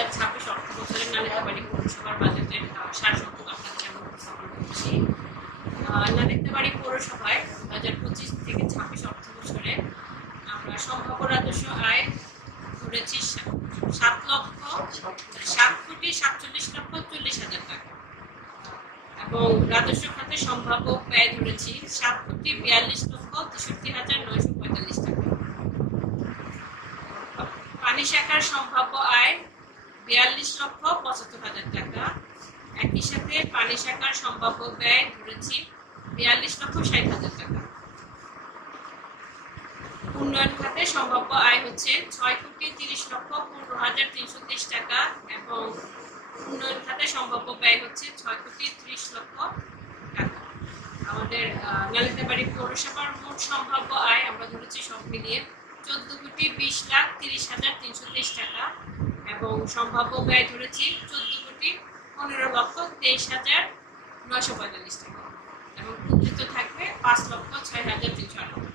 2026 অর্থ বছরের নালিতাবাড়ী পৌরসভার বাজেটের সারসংক্ষেপ আপনাদের সামনে উপস্থাপন করছি। নালিতাবাড়ী পৌরসভায় 2025 থেকে 26 অর্থ বছরে আমরা সম্ভাব্য রাজস্ব আয় ধরেছি 7,47,40,000 টাকা এবং রাজস্ব খাতে সম্ভাব্য ব্যয় ধরেছি 7,42,63,945 টাকা। পানি শাখার সম্ভাব্য আয় 42,75,000 টাকা। একই সাথে পানি শাখার সম্ভাব্য ব্যয় ধরেছি 42,60,000 টাকা। উন্নয়ন খাতে সম্ভাব্য আয় হচ্ছে 6,30,15,330 টাকা এবং উন্নয়ন খাতে সম্ভাব্য ব্যয় হচ্ছে 6,30,00,000 টাকা। আমাদের নালিতাবাড়ী পৌরসভার মোট সম্ভাব্য আয় আমরা ধরেছি সব মিলিয়ে 14,20,30,330 টাকা এবং সম্ভাব্য ব্যয় ধরেছি 14,15,23,945 টাকা এবং প্রকৃত থাকবে 5,06,398।